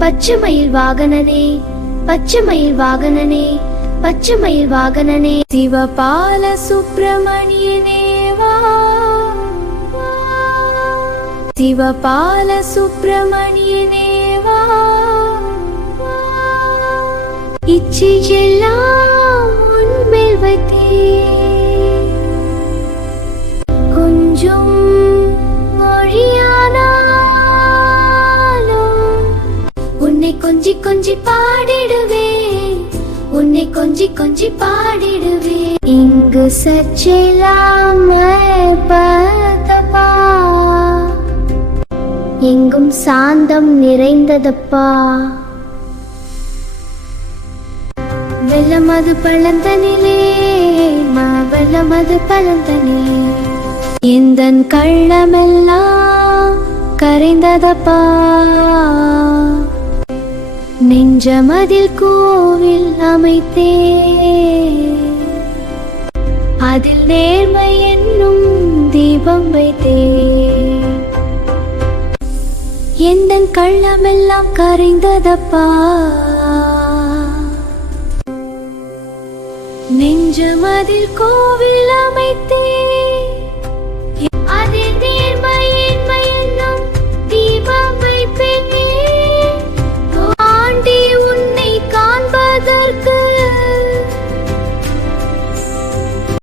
பச்சைமயில் வாகனனே பச்சைமயில் வாகனனே பச்சைமயில் வாகனனே சிவபால சுப்பிரமணியனே வா சிவபால சுப்பிரமணியனே வா இச்சையெல்லாம் உன்மேல் வைத்தேன் கொஞ்சம் மொழியானாலும் உன்னை கொஞ்சி கொஞ்சி பாடிடுவேன் உன்னை கொஞ்சி கொஞ்சி பாடிடுவேன் இங்கு சர்ச்சையில்லாமல் பார்த்தப்பா எங்கும் சாந்தம் நிறைந்ததப்பா வெள்ளமது பழந்தனிலே வெள்ளமது பழந்தனிலே எந்தன் கள்ளமெல்லாம் கரைந்ததப்பா நெஞ்சமதில் கோவில் அமைத்தே அதில் நேர்மை என்னும் தீபம் வைத்தே எந்தன் கள்ளமெல்லாம் கரைந்ததப்பா நெஞ்சமதில் கோவில் அமைத்தே